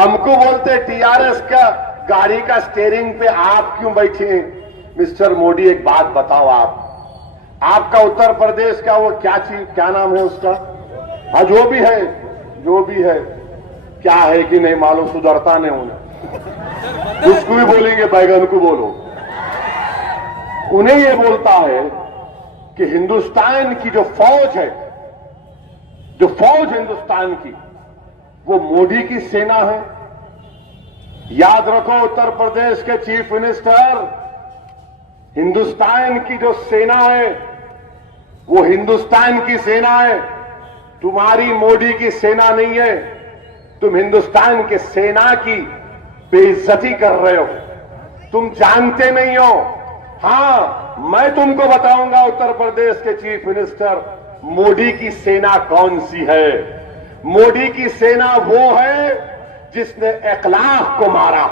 हमको बोलते टीआरएस का गाड़ी का स्टीयरिंग पे आप क्यों बैठे हैं? मिस्टर मोदी एक बात बताओ, आपका उत्तर प्रदेश का वो क्या नाम है उसका? हाँ जो भी है क्या है कि नहीं मालूम, सुधरता नहीं उन्हें। उसको भी बोलेंगे बैगन को बोलो। उन्हें ये बोलता है कि हिंदुस्तान की जो फौज है, जो फौज हिंदुस्तान की, वो मोदी की सेना है। याद रखो उत्तर प्रदेश के चीफ मिनिस्टर, हिंदुस्तान की जो सेना है वो हिंदुस्तान की सेना है, तुम्हारी मोदी की सेना नहीं है। तुम हिंदुस्तान के सेना की बेइज्जती कर रहे हो, तुम जानते नहीं हो। हां, मैं तुमको बताऊंगा उत्तर प्रदेश के चीफ मिनिस्टर, मोदी की सेना कौन सी है। मोदी की सेना वो है जिसने इखलाक को मारा,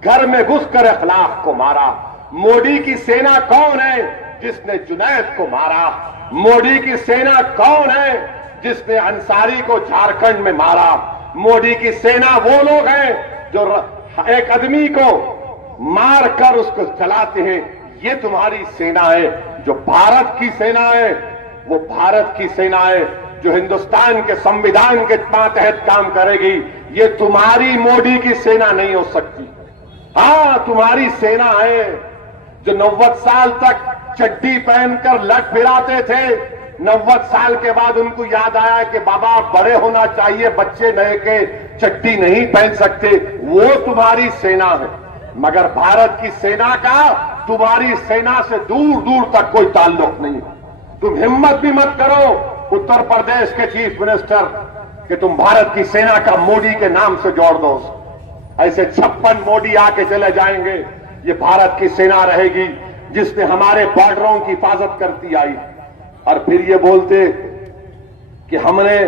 घर में घुसकर इखलाक को मारा। मोदी की सेना कौन है? जिसने जुनैद को मारा। मोदी की सेना कौन है? जिसने अंसारी को झारखंड में मारा। मोदी की सेना वो लोग हैं जो एक आदमी को मारकर उसको चलाते हैं। ये तुम्हारी सेना है। जो भारत की सेना है वो भारत की सेना है, जो हिंदुस्तान के संविधान के तहत काम करेगी। ये तुम्हारी मोदी की सेना नहीं हो सकती। हां, तुम्हारी सेना है जो 90 साल तक चड्डी पहनकर लट फिराते थे। 90 साल के बाद उनको याद आया कि बाबा बड़े होना चाहिए, बच्चे नए के चड्डी नहीं पहन सकते। वो तुम्हारी सेना है। मगर भारत की सेना का तुम्हारी सेना से दूर दूर तक कोई ताल्लुक नहीं। तुम हिम्मत भी मत करो उत्तर प्रदेश के चीफ मिनिस्टर कि तुम भारत की सेना का मोदी के नाम से जोड़ दो। ऐसे 56 मोदी आके चले जाएंगे। ये भारत की सेना रहेगी जिसने हमारे बॉर्डरों की हिफाजत करती आई। और फिर ये बोलते कि हमने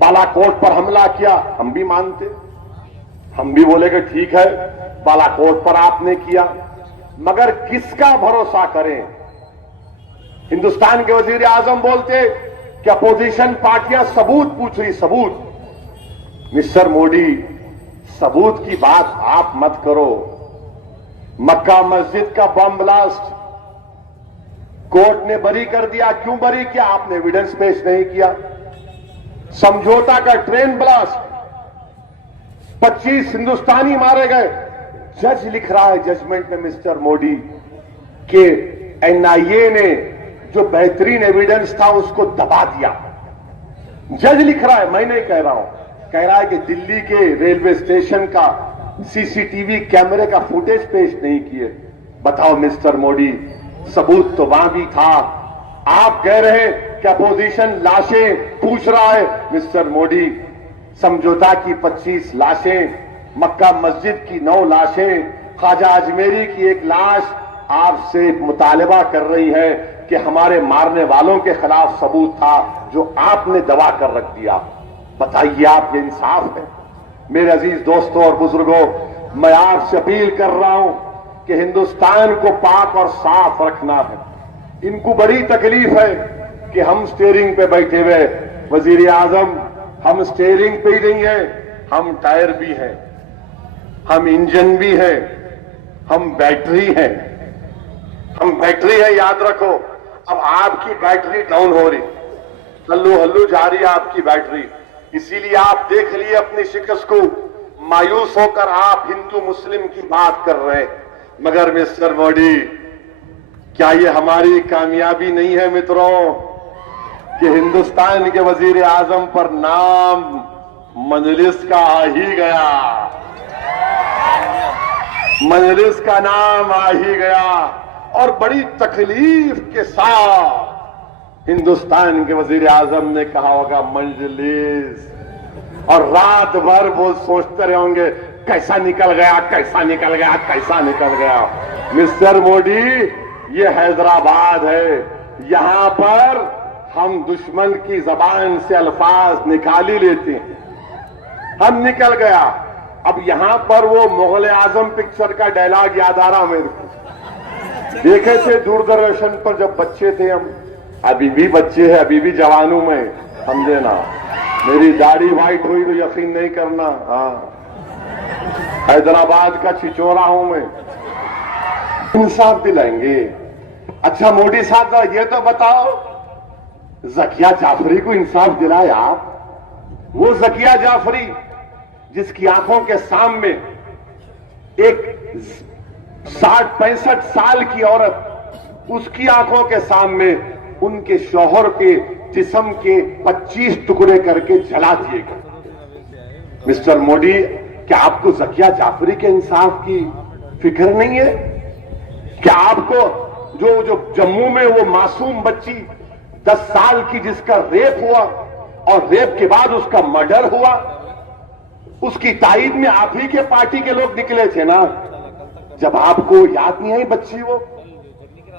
बालाकोट पर हमला किया। हम भी मानते, हम भी बोले कि ठीक है बालाकोट पर आपने किया, मगर किसका भरोसा करें? हिंदुस्तान के वजीर आजम बोलते कि अपोजिशन पार्टियां सबूत पूछ रही, सबूत। मिस्टर मोदी, सबूत की बात आप मत करो। मक्का मस्जिद का बम ब्लास्ट कोर्ट ने बरी कर दिया। क्यों बरी किया? आपने एविडेंस पेश नहीं किया। समझौता का ट्रेन ब्लास्ट, 25 हिंदुस्तानी मारे गए। जज लिख रहा है जजमेंट में मिस्टर मोदी कि एनआईए ने जो बेहतरीन एविडेंस था उसको दबा दिया। जज लिख रहा है, मैं नहीं कह रहा हूं। कह रहा है कि दिल्ली के रेलवे स्टेशन का सीसीटीवी कैमरे का फुटेज पेश नहीं किए। बताओ मिस्टर मोदी, सबूत तो वहां भी था। आप कह रहे हैं कि अपोजिशन लाशें पूछ रहा है। मिस्टर मोदी, समझौता की 25 लाशें, मक्का मस्जिद की 9 लाशें, ख्वाजा अजमेरी की 1 लाश आपसे मुतालबा कर रही है कि हमारे मारने वालों के खिलाफ सबूत था जो आपने दबा कर रख दिया। बताइए आप, ये इंसाफ है? मेरे अजीज दोस्तों और बुजुर्गों, मैं आपसे अपील कर रहा हूं कि हिंदुस्तान को पाक और साफ रखना है। इनको बड़ी तकलीफ है कि हम स्टीयरिंग पे बैठे हुए। वजीर आजम, हम स्टीयरिंग पे ही नहीं है, हम टायर भी हैं, हम इंजन भी हैं, हम बैटरी हैं। हम बैटरी है, याद रखो। अब आपकी बैटरी डाउन हो रही, हल्लू हल्लू जा रही है आपकी बैटरी। इसीलिए आप देख लिए अपनी शिकस्त को, मायूस होकर आप हिंदू मुस्लिम की बात कर रहे हैं। मगर मिस्टर मोदी, क्या ये हमारी कामयाबी नहीं है मित्रों कि हिंदुस्तान के वजीर आजम पर नाम मजलिस का आ ही गया, मजलिस का नाम आ ही गया। और बड़ी तकलीफ के साथ हिंदुस्तान के वजीर आजम ने कहा होगा मजलिस, और रात भर वो सोचते रहे होंगे कैसा निकल गया, कैसा निकल गया, कैसा निकल गया। मिस्टर मोदी, ये हैदराबाद है। यहां पर हम दुश्मन की जबान से अल्फाज निकाल ही लेते हैं। हम निकल गया। अब यहां पर वो मुगल आजम पिक्चर का डायलॉग याद आ रहा मेरे को। देखे थे दूरदर्शन पर जब बच्चे थे हम, अभी भी बच्चे हैं, अभी भी जवानों में, समझे ना। मेरी दाढ़ी व्हाइट हुई तो यकीन नहीं करना। हाँ, हैदराबाद का छिचोरा हूं मैं। इंसाफ दिलाएंगे। अच्छा मोदी साहब ये तो बताओ, जकिया जाफरी को इंसाफ दिलाए आप? वो जकिया जाफरी जिसकी आंखों के सामने एक 60-65 साल की औरत, उसकी आंखों के सामने उनके शौहर के जिस्म के 25 टुकड़े करके जला दिए गए। मिस्टर मोदी, क्या आपको जकिया जाफरी के इंसाफ की फिक्र नहीं है? क्या आपको जो जम्मू में वो मासूम बच्ची 10 साल की जिसका रेप हुआ और रेप के बाद उसका मर्डर हुआ, उसकी ताईद में आप ही के पार्टी के लोग निकले थे ना? जब आपको याद नहीं आई बच्ची वो?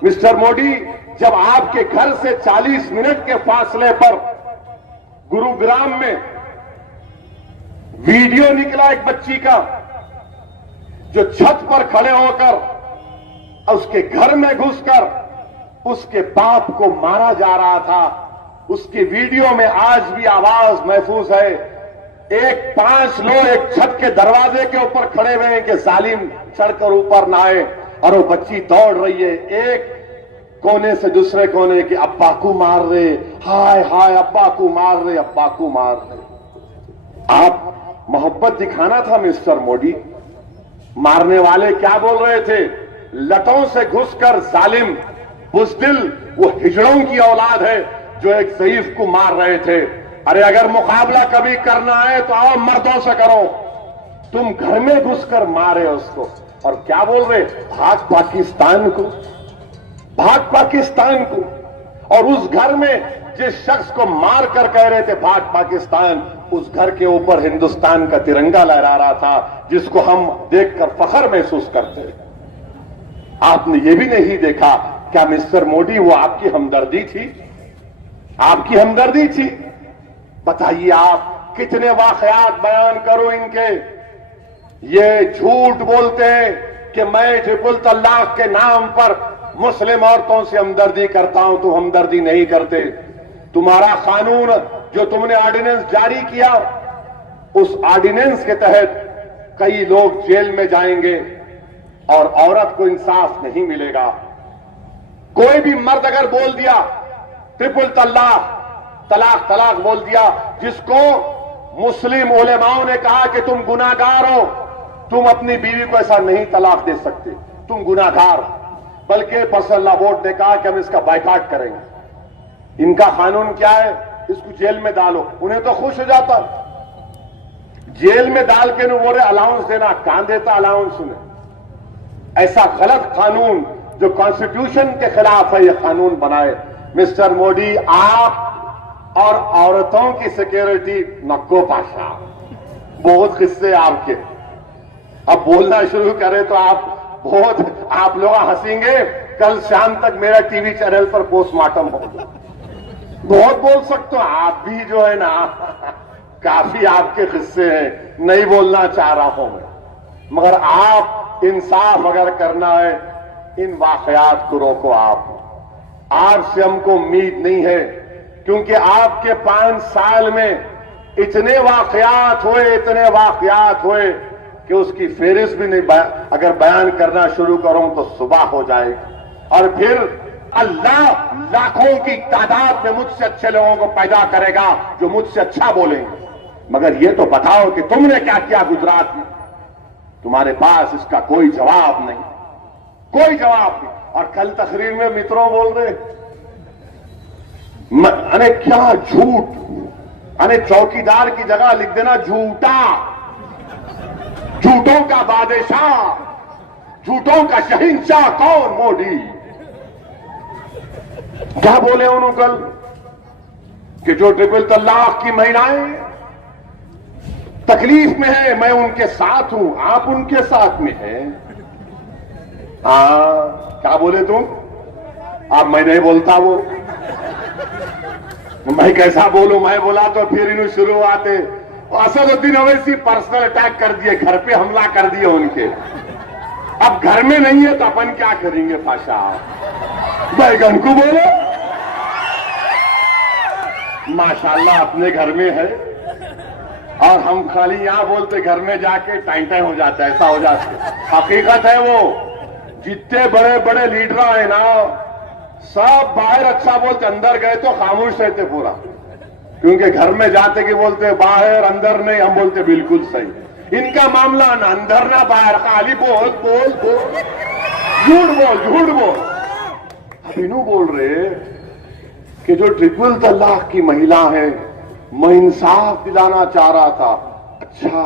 मिस्टर मोदी, जब आपके घर से 40 मिनट के फासले पर गुरुग्राम में वीडियो निकला एक बच्ची का जो छत पर खड़े होकर उसके घर में घुसकर उसके बाप को मारा जा रहा था, उसकी वीडियो में आज भी आवाज महफूज है। 5 लोग एक छत के दरवाजे के ऊपर खड़े हुए हैं कि जालिम चढ़कर ऊपर ना आए, और वो बच्ची दौड़ रही है एक कोने से दूसरे कोने के, अब्बा को मार रहे, हाय हाय अब्बा को मार रहे, अब्बा को मार रहे। आप मोहब्बत दिखाना था मिस्टर मोदी। मारने वाले क्या बोल रहे थे? लटों से घुसकर जालिम बुज़दिल, वो हिजड़ों की औलाद है जो एक ज़ईफ को मार रहे थे। अरे अगर मुकाबला कभी करना है तो आओ मर्दों से करो, तुम घर में घुसकर मारे उसको। और क्या बोल रहे? भाग पाकिस्तान को, भाग पाकिस्तान को। और उस घर में जिस शख्स को मार कर कह रहे थे भाग पाकिस्तान, उस घर के ऊपर हिंदुस्तान का तिरंगा लहरा रहा था, जिसको हम देखकर फख्र महसूस करते। आपने ये भी नहीं देखा क्या मिस्टर मोदी वो आपकी हमदर्दी थी? आपकी हमदर्दी थी? बताइए आप कितने वाकयात बयान करो इनके। ये झूठ बोलते हैं कि मैं ट्रिपल तलाक के नाम पर मुस्लिम औरतों से हमदर्दी करता हूं, तो हमदर्दी नहीं करते। तुम्हारा कानून जो तुमने ऑर्डिनेंस जारी किया, उस ऑर्डिनेंस के तहत कई लोग जेल में जाएंगे और औरत को इंसाफ नहीं मिलेगा। कोई भी मर्द अगर बोल दिया ट्रिपल तलाक, तलाक तलाक बोल दिया, जिसको मुस्लिम उलेमाओं ने कहा कि तुम गुनाहगार हो, तुम अपनी बीवी को ऐसा नहीं तलाक दे सकते, तुम गुनाहगार। बल्कि पर्सनल लॉ बोर्ड ने कहा कि हम इसका बायकॉट करेंगे। इनका कानून क्या है? इसको जेल में डालो। उन्हें तो खुश हो जाता, जेल में डाल के न बोले अलाउंस देना, कहां देता अलाउंस उन्हें? ऐसा गलत कानून जो कॉन्स्टिट्यूशन के खिलाफ है, यह कानून बनाए। मिस्टर मोदी, आप और औरतों की सिक्योरिटी नक्को पाशा, बहुत किस्से आपके। अब बोलना शुरू करें तो आप लोग हंसेंगे। कल शाम तक मेरा टीवी चैनल पर पोस्टमार्टम होगा। बहुत बोल सकते हो आप भी, जो है ना काफी आपके किस्से हैं, नहीं बोलना चाह रहा हूं मैं। मगर आप इंसाफ अगर करना है, इन वाकयात को रोको। आपसे हमको उम्मीद नहीं है, क्योंकि आपके 5 साल में इतने वाकयात हुए, इतने वाकयात हुए कि उसकी फेरिस्त भी नहीं अगर बयान करना शुरू करूं तो सुबह हो जाएगी। और फिर अल्लाह लाखों की तादाद में मुझसे अच्छे लोगों को पैदा करेगा जो मुझसे अच्छा बोलेंगे। मगर ये तो बताओ कि तुमने क्या किया गुजरात में? तुम्हारे पास इसका कोई जवाब नहीं, कोई जवाब नहीं। और कल तकरीर में मित्रों बोल रहे, अरे क्या झूठ, अरे चौकीदार की जगह लिख देना झूठा, झूठों का बादशाह, झूठों का शहंशाह कौन? मोदी। क्या बोले उन्होंने कल कि जो ट्रिपल तलाक की महिलाएं तकलीफ में है, मैं उनके साथ हूं, आप उनके साथ में हैं। क्या बोले तुम? अब मैं नहीं बोलता, वो मैं कैसा बोलूं? मैं बोला तो फिर इन्होंने शुरुआत असदुद्दीन अवैसी पर्सनल अटैक कर दिए, घर पे हमला कर दिए उनके। अब घर में नहीं है तो अपन क्या करेंगे? पाशा बैगन को बोलो, माशाल्लाह अपने घर में है। और हम खाली यहां बोलते, घर में जाके टाइम टाइम हो जाता है, ऐसा हो जाता है। हकीकत है वो, जितने बड़े बड़े लीडर है ना, सब बाहर अच्छा बोलते, अंदर गए तो खामोश रहते पूरा। क्योंकि घर में जाते कि बोलते बाहर अंदर नहीं, हम बोलते बिल्कुल सही। इनका मामला ना अंदर ना बाहर, खाली बोल बोल बोल, झूठ बोल झूठ बोल। अब इन्हों बोल रहे कि जो ट्रिपल तलाक की महिला है, मैं इंसाफ दिलाना चाह रहा था। अच्छा